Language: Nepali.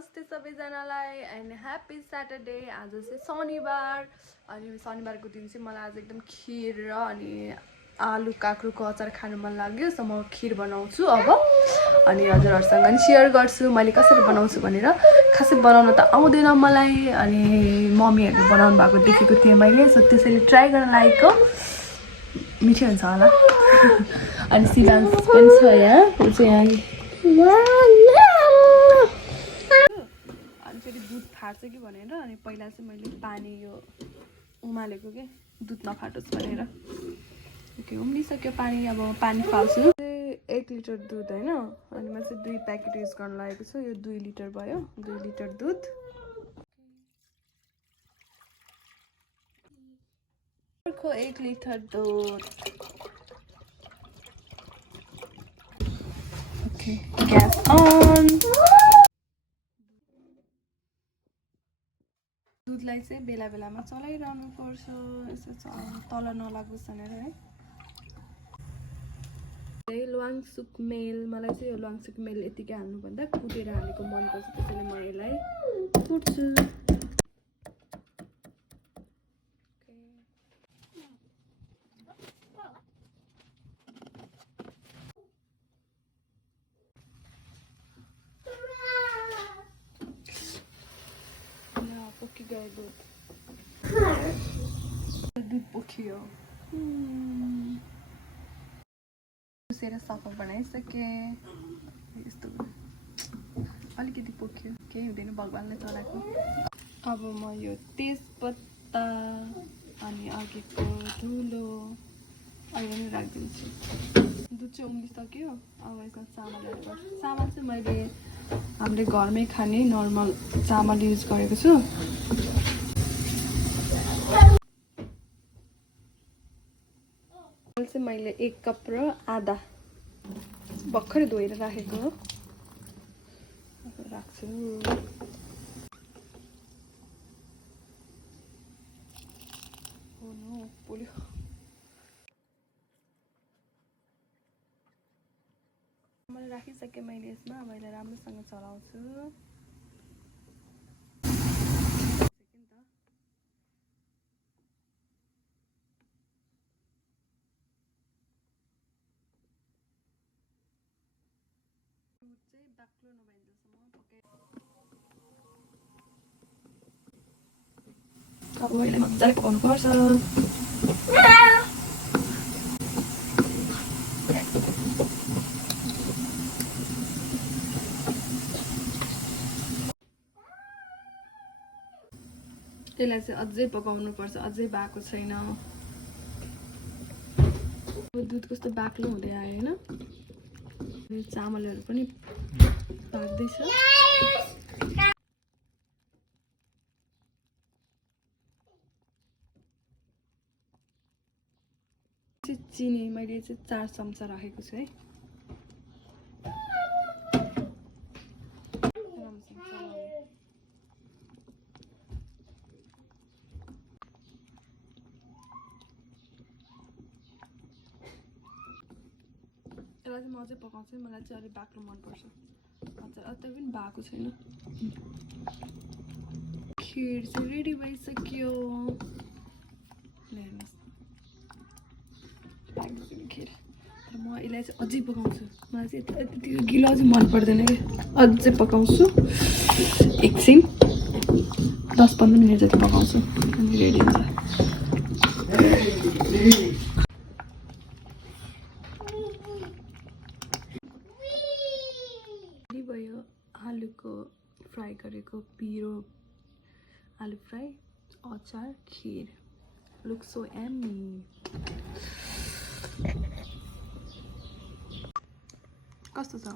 नमस्ते सबैजनालाई एन्ड ह्याप्पी स्याटरडे। आज चाहिँ शनिबार अनि शनिबारको दिन चाहिँ मलाई आज एकदम खिर र अनि आलु काँक्रोको अचार खानु मन लाग्यो, सो म खिर बनाउँछु अब अनि हजुरहरुसँग पनि शेयर गर्छु मैले कसरी बनाउँछु भनेर। खासै बनाउन त आउँदैन मलाई अनि मम्मीहरुले बनाउनु भएको देखेको थिएँ मैले, सो त्यसैले ट्राई गर्न लागेको। मिठो हुन्छ होला। अनि सिलान्स पनि छ यहाँ, उ चाहिँ यहाँ फेरि दुध फाट्छ कि भनेर अनि पहिला चाहिँ मैले पानी यो उमालेको के दुध नफाटोस् भनेर। ओके उम्लिसक्यो पानी, अब पानी फाल्छु। 1 लिटर दुध हैन, अनि मैले चाहिँ 2 प्याकेट युज गर्न लागेको छु। यो 2 लिटर भयो, 2 लिटर दुध। अर्को 1 लिटर दुध। Okay gas on. दुधलाई चाहिँ बेला बेलामा चलाइरहनु पर्छ, यसो तल नलागोस् भनेर है। ल्वाङसुक मेल, मलाई चाहिँ यो ल्वाङसुक मेल यतिकै हाल्नुभन्दा कुटेर हालेको मनपर्छ, त्यसैले म यसलाई कुट्छु। पोखिगयो दुध, दुध पोखियो। मुसेर सफा बनाइसकेँ। यस्तो अलिकति पोख्यो, केही हुँदैन, भगवानले चलाएको। अब म यो तेजपत्ता अनि अघिको धुलो अहिले नै राखिदिन्छु। दुध चाहिँ उम्लिसक्यो, अब यसमा चामल एड गर्छु। चामल चाहिँ मैले हामीले घरमै खाने नर्मल चामल युज गरेको छु। चाहिँ मैले 1 कप र आधा भर्खरै धोएर राखेको हो, राख्छु। पोल्यो। मैले राखिसकेँ मैले यसमा, अब यसलाई राम्रोसँग चलाउँछु। बाक्लो नभइन्जेलसम्म अब अहिले मजाले पकाउनुपर्छ। त्यसलाई चाहिँ अझै पकाउनुपर्छ, अझै भएको छैन। दुध कस्तो बाक्लो हुँदै आयो हैन। चामलहरू पनि पाक्दैछ। चिनी मैले चाहिँ 4 चम्चा राखेको छु है। यसलाई चाहिँ म अझै पकाउँछु, मलाई चाहिँ अलिक बाक्लो मनपर्छ। अचार अझै पनि भएको छैन। खिर चाहिँ रेडी भइसक्यो। खिर म यसलाई चाहिँ अझै पकाउँछु, मलाई चाहिँ यति गिलो चाहिँ मन पर्दैन कि, अझै पकाउँछु। एकछिन 10-15 मिनट जति पकाउँछु अनि रेडी हुन्छ। भयो आलुको फ्राई गरेको पिरो आलु फ्राई, अचार, खिर। Look so yummy. कस्तो छ?